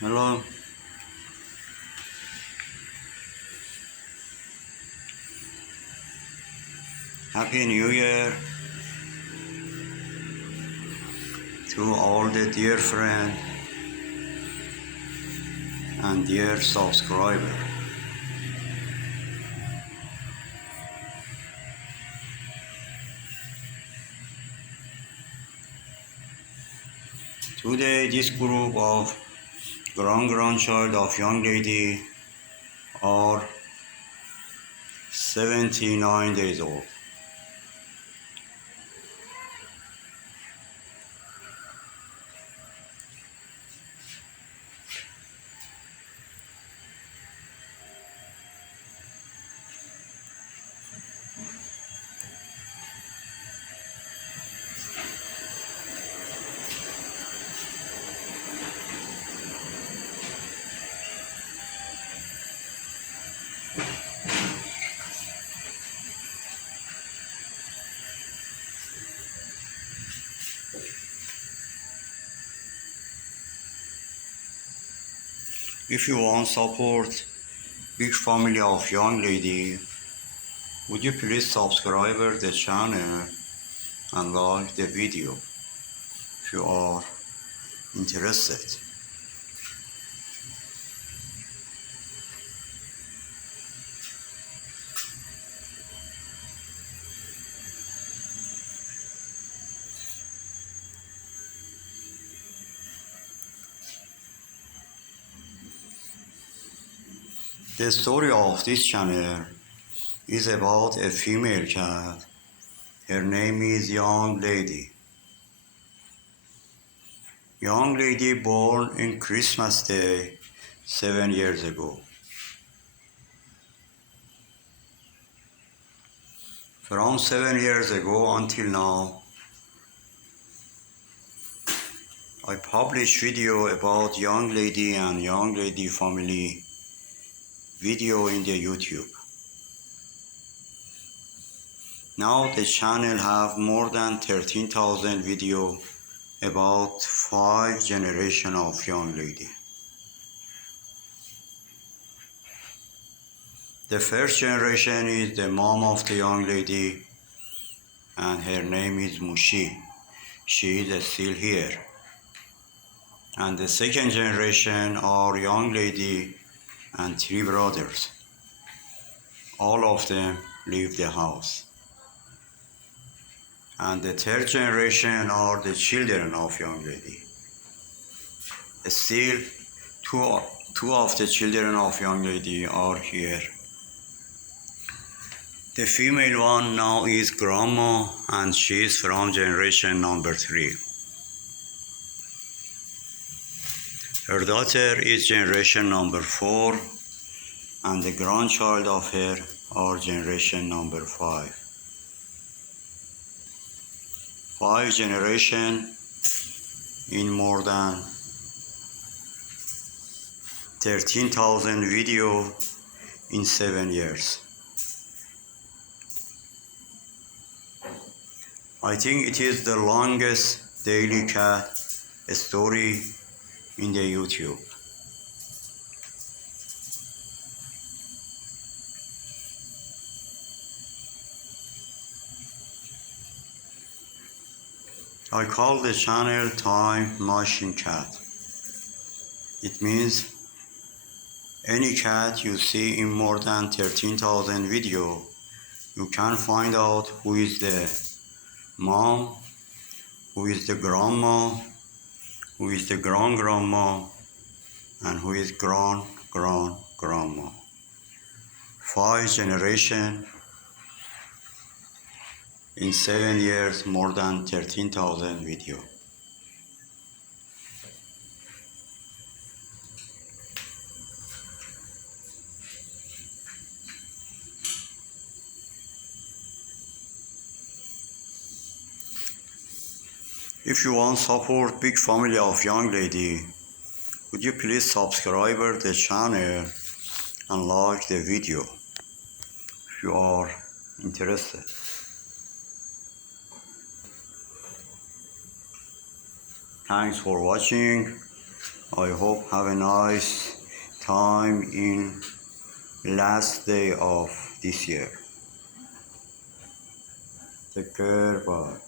Hello, Happy New Year to all the dear friends and dear subscriber. Today this group of grandchild of young lady are 79 days old. If you want support big family of young lady, would you please subscribe the channel and like the video if you are interested. The story of this channel is about a female cat. Her name is Young Lady. Young Lady born in Christmas Day 7 years ago. From 7 years ago until now, I publish video about Young Lady and Young Lady family video in the YouTube. Now the channel have more than 13,000 video about 5 generation of Young Lady. The first generation is the mom of the Young Lady and her name is Mushi. She is still here. And the second generation are Young Lady and 3 brothers. All of them leave the house. And the third generation are the children of Young Lady. Still, two of the children of Young Lady are here. The female one now is Grandma and she is from generation number 3. Her daughter is generation number 4 and the grandchild of her are generation number 5. 5 generations in more than 13,000 video in 7 years. I think it is the longest daily cat story in the YouTube. I call the channel Time Machine Cat. It means any cat you see in more than 13,000 video, you can find out who is the mom, who is the grandma, who is the grandma, and who is grandma. 5 generations in 7 years, more than 13,000 video. If you want support big family of Young Lady, would you please subscribe the channel and like the video if you are interested. Thanks for watching. I hope have a nice time in last day of this year. Take care, bye.